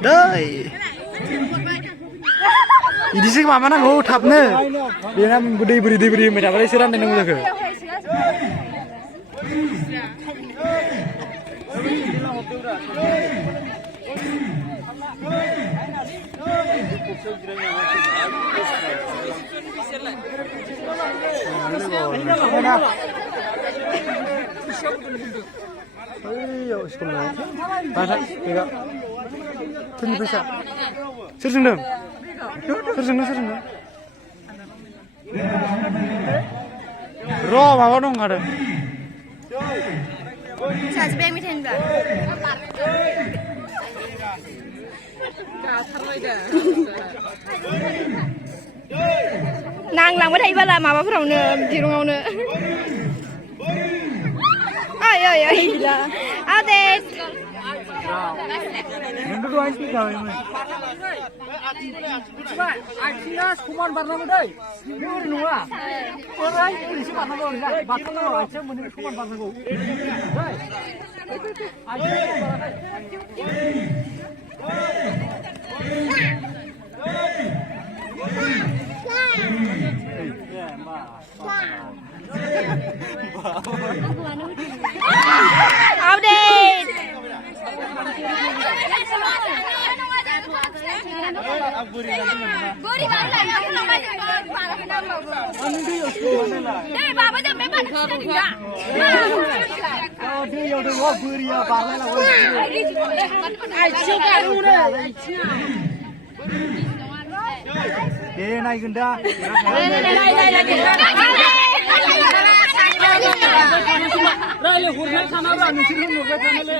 Đây. Ini sih mama nang ho thapne. Dia nam beri me dapat siran nang mulak. Ayo sekolah. Pasal tiga. Tunggu bisa. Sersendam. Sersendam. Roh, apa dong ada? Saya sebeng miten dah. Nang langไม่ได้บ้าละมาบ้าพเราเนอะจีรงเอาเนอะอ้ยเอาเด็ด Yang kedua ini kau ini. Akhirnya kuman barang muda. Ini orang nua. Orang ini sih barang muda. Barang muda aja mending kuman barang muda. Update. Gori barulah, aku nak macam baru kenal logo. Deh, bapa jam memang kita tidak. Kau dia yang tu wah gori ya, baru lah. Asyik baru dah. Dia naik genda. Raya huruf sama orang ni sini muka sana le.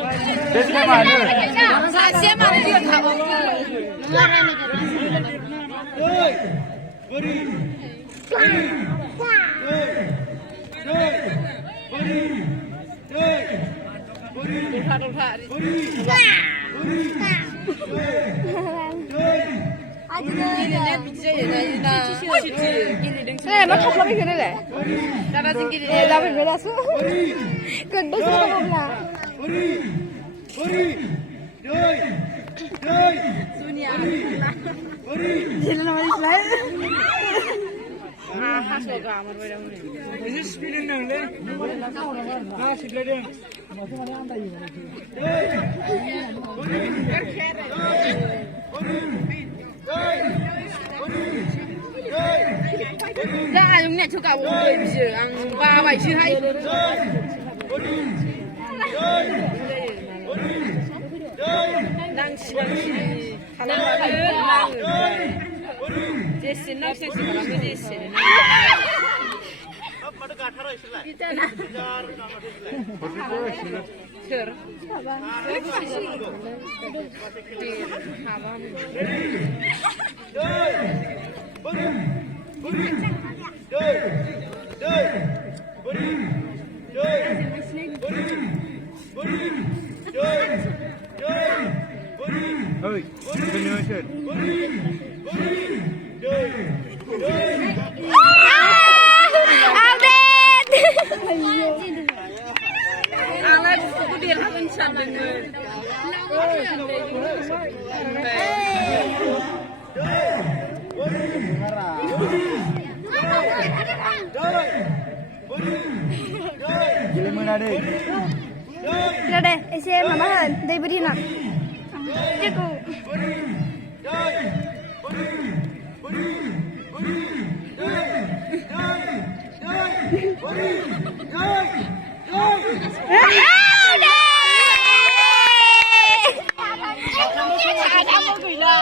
Desnya mana? Saya mana dia tahu. Eh, macam apa ni le? Dah tinggi. Dah beres. Kedua semua lah. Sunia. Jalan nama Islam. Hasil gambar macam ni. Ini spinning nang le. Ah, sidang. Dah, yang ni cakap boleh bisa. Ang bawa isi hai. Nang si. Kalau nang. Jesi nak sesi kalau ni jesi. Apa dah 18 islah. Kita nak. Sure. Oi, benar sih. Alat aku dia akan sambil. Gila mana deh? Tidak deh, isi mama dari beri nak. Cukup. Ada apa gila?